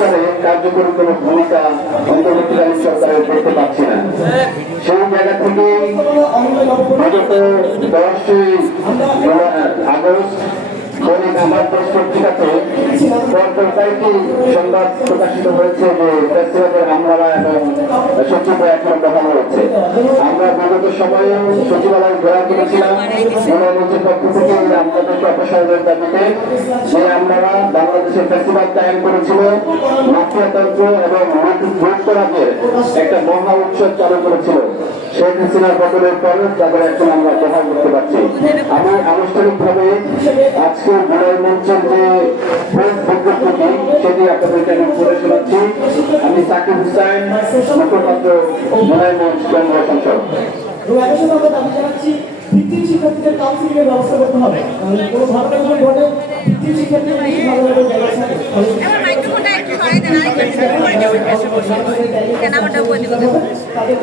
প্রচারে কার্যকরী কোনো ভূমিকা অন্তর্বর্তীকালীন সরকারের দেখতে পাচ্ছি না। সেই জায়গা থেকে বিগত 10ই আগস্ট দৈনিক আমার দেশ পত্রিকাতে কয়েকটি সংবাদ প্রকাশিত হয়েছে যে ফেস্টিভ্যালের আমলারা এবং সচিবরা এখনো বহাল রয়েছে। আমরা বিগত সময়ে সচিবালয় ঘোরা করেছিলাম মনোমঞ্চের পক্ষ থেকে আমলাদেরকে অপসারণের দাবিতে। যে আমলারা বাংলাদেশের ফেস্টিভ্যাল কায়েম করেছিল, মাফিয়াতন্ত্র এবং যুক্তরাজ্যের একটা মহা উৎসব চালু করেছিল। শেখ হাসিনার পতনের পর তাদের এখন আমরা বহাল করতে পারছি। আমি আনুষ্ঠানিকভাবে আজকে বিনয় মঞ্চের যে প্রেস বিজ্ঞপ্তিটি সেটি আপনাদেরকে আমি পড়ে শোনাচ্ছি। আমি সাকিব হুসাইন, মুখপাত্র বিনয় মঞ্চ কেন্দ্র সংসদ। ভিত্তিক শিক্ষার্থীদের কাউন্সিলিংয়ের ব্যবস্থা করতে হবে। কোনো ঘটনা যদি ঘটে ভিত্তিক শিক্ষার্থীদের বেশি ভালোভাবে ব্যবস্থা করতে হবে। তাদের